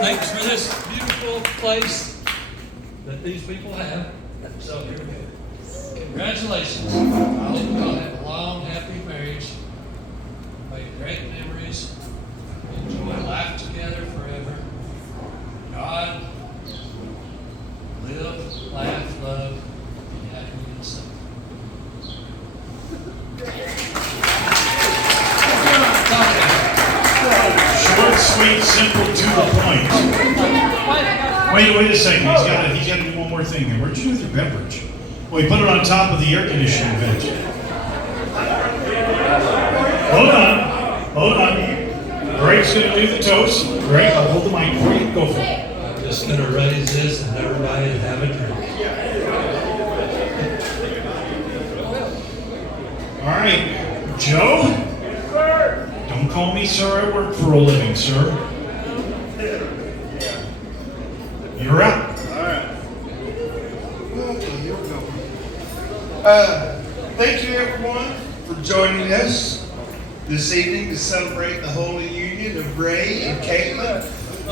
Thanks for this beautiful place that these people have. So here we go. Congratulations. I hope you all have a long, happy marriage. Make great memories. Enjoy life together forever. God, live, laugh, love, be happy and safe. Short, sweet, simple, to the point. Wait a second. He's got to do one more thing here. Where'd you do with your beverage? Well, he put it on top of the air conditioning vent. Hold on. Greg's going to do the toast. Greg, I'll hold the mic for you. Go for it. I'm just going to raise this and everybody have a drink. All right. Joe? Don't call me sir. I work for a living, sir. You're up. All right. Okay, here we go. Thank you, everyone, for joining us this evening to celebrate the holy union of Ray and Caitlin.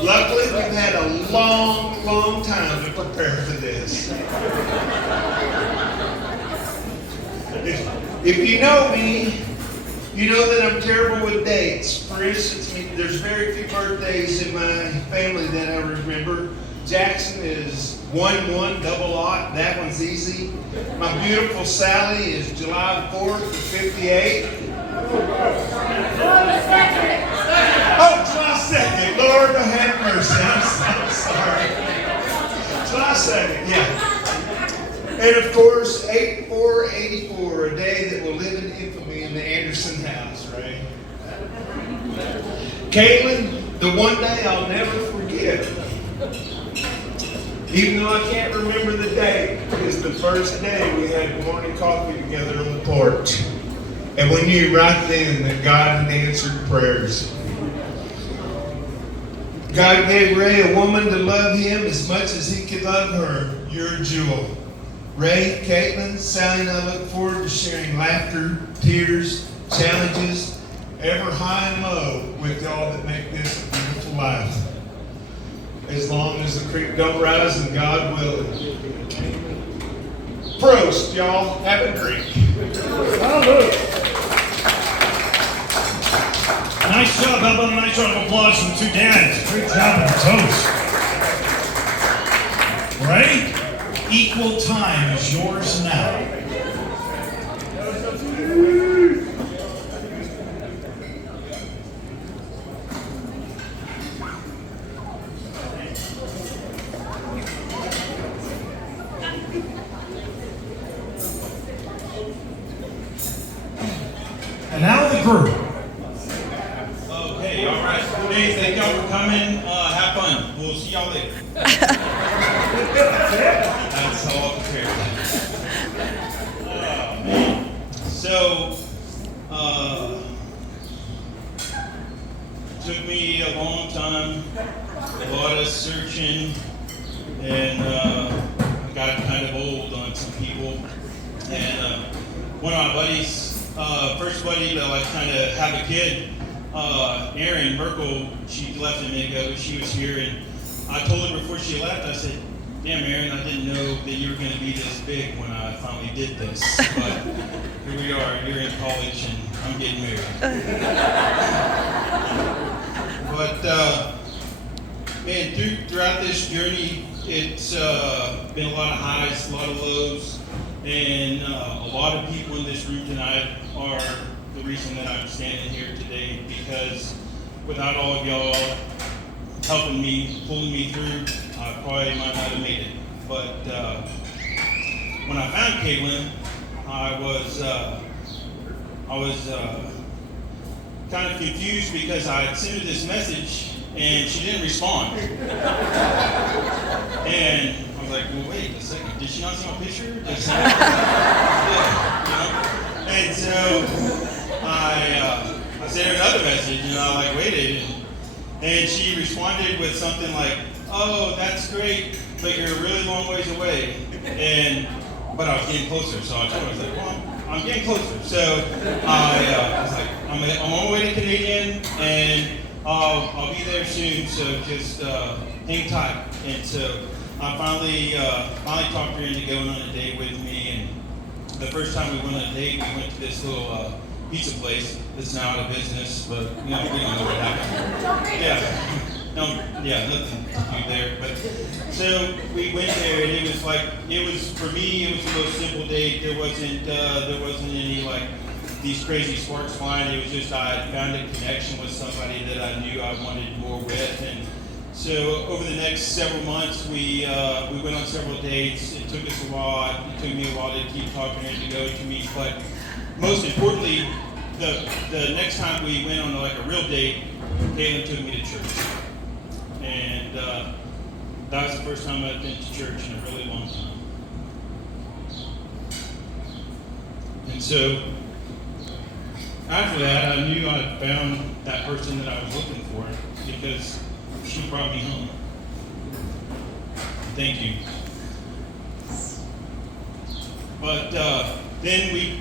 Luckily, we've had a long time to prepare for this. If you know me, you know that I'm terrible with dates. For instance, there's very few birthdays in my family that I remember. Jackson is 1-1, double aught. That one's easy. My beautiful Sally is July 4th of 58. Oh, July 2nd. Lord, have mercy. I'm sorry. July 2nd, yeah. And of course, 8484, a day that will live in infamy in the Anderson house, right? Caitlin, the one day I'll never forget. Even though I can't remember the date, it's the first day we had morning coffee together on the porch. And we knew right then that God had answered prayers. God gave Ray a woman to love him as much as he could love her. You're a jewel. Ray, Caitlin, Sally, and I look forward to sharing laughter, tears, challenges, ever high and low with y'all that make this a beautiful life. As long as the creek don't rise and God will. Prost, y'all. Have a drink. Nice job. How about a nice round of applause from the two dads? Great job on the toast. Ready? Equal time is yours now. And now the group. Okay, all right. Hey, thank y'all for coming. Have fun. We'll see y'all later. That's all I'm prepared. Oh, man. So, took me a long time, a lot of searching, and I got kind of old on some people. And one of my buddies, first buddy to like kind of have a kid, Erin Merkel, she left a minute ago, but she was here, and I told her before she left, I said, damn, Erin, I didn't know that you were going to be this big when I finally did this. But here we are, you're in college, and I'm getting married. But, man, throughout this journey, it's been a lot of highs, a lot of lows, and a lot of people in this room tonight are the reason that I'm standing here today, because without all of y'all helping me, pulling me through, I probably might not have made it. But when I found Caitlin, I was kind of confused because I had sent her this message and she didn't respond. And I was like, well, wait a second, did she not see my picture? Yeah, you know? And so I sent her another message, and I like waited, and she responded with something like, "Oh, that's great, but you're a really long ways away." But I was getting closer, so I told her, I was like, "Well, I'm getting closer." So I was like, "I'm on my way to Canadian, and I'll be there soon, so just hang tight. And so I finally talked her into going on a date with me. And the first time we went on a date, we went to this little pizza place that's now out of business, but we don't know what happened. Yeah. No, yeah, nothing to do there. But so we went there, and it was for me, it was the most simple date. There wasn't any like these crazy sparks flying. It was just I had found a connection with somebody that I knew I wanted more with. And so over the next several months, we went on several dates. It took us a while. It took me a while to keep talking and to go to meet. But most importantly, the next time we went on like a real date, Caitlin took me to church. And that was the first time I'd been to church in a really long time. And so after that, I knew I'd found that person that I was looking for because she brought me home. Thank you. But then we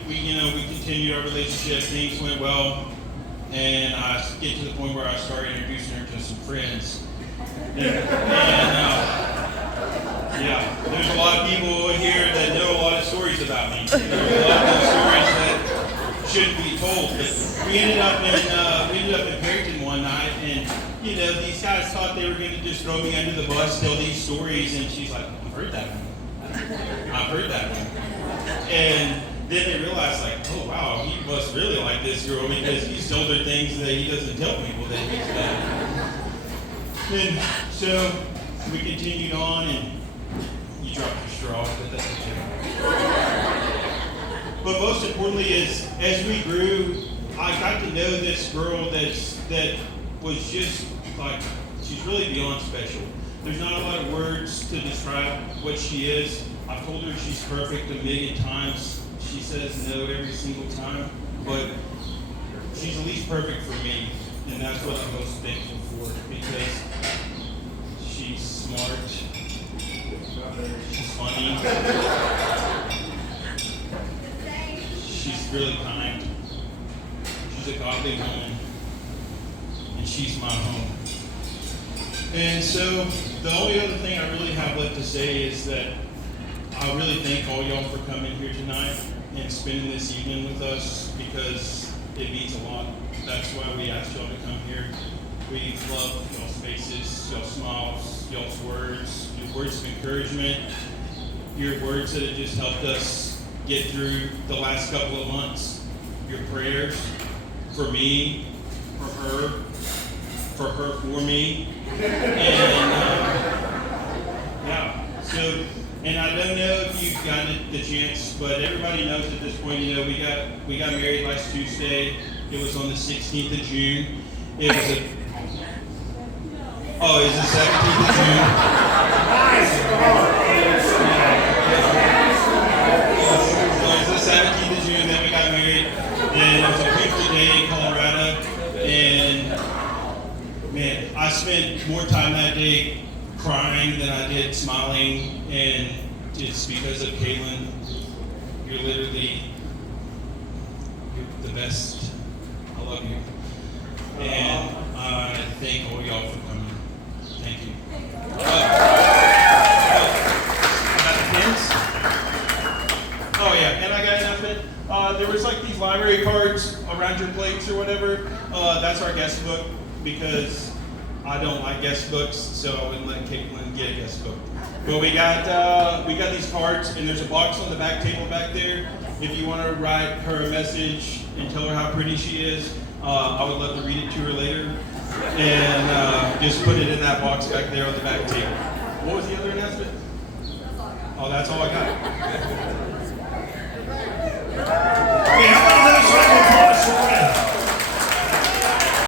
continued our relationship. Things went well, and I get to the point where I started introducing her to some friends. Yeah, there's a lot of people here that know a lot of stories about me. There's a lot of those stories that shouldn't be told. But we ended up in Perryton one night, and these guys thought they were going to just throw me under the bus, tell these stories, and she's like, "I've heard that one. I've heard that one." And then they realized, like, "Oh wow, he must really like this girl because he's told her things that he doesn't tell people that he's done." And so we continued on, and you dropped your straw, but that's okay. But most importantly is, as we grew, I got to know this girl that was just like, she's really beyond special. There's not a lot of words to describe what she is. I've told her she's perfect a million times. She says no every single time, but she's at least perfect for me, and that's what I'm most thankful for, because she's smart, she's funny, she's really kind, she's a godly woman, and she's my home. And so the only other thing I really have left to say is that I really thank all y'all for coming here tonight and spending this evening with us, because it means a lot. That's why we asked y'all to come here. We love y'all's faces, y'all's smiles, y'all's words, your words of encouragement, your words that have just helped us get through the last couple of months. Your prayers for me, for her for me. And I don't know if you've gotten the chance, but everybody knows at this point, we got married last Tuesday. It was on the 16th of June. It was the 17th of June. It was the 17th of June that we got married. And it was a beautiful day in Colorado. And man, I spent more time that day crying than I did smiling, and it's because of Caitlin. You're the best. I love you. And I thank all y'all for coming. Thank you. Got the pins? Oh yeah, and I got an announcement. There was like these library cards around your plates or whatever. That's our guest book, because I don't like guest books, so I wouldn't let Caitlin get a guest book. But we got these cards, and there's a box on the back table back there. If you want to write her a message and tell her how pretty she is, I would love to read it to her later. And just put it in that box back there on the back table. What was the other announcement? Oh, that's all I got.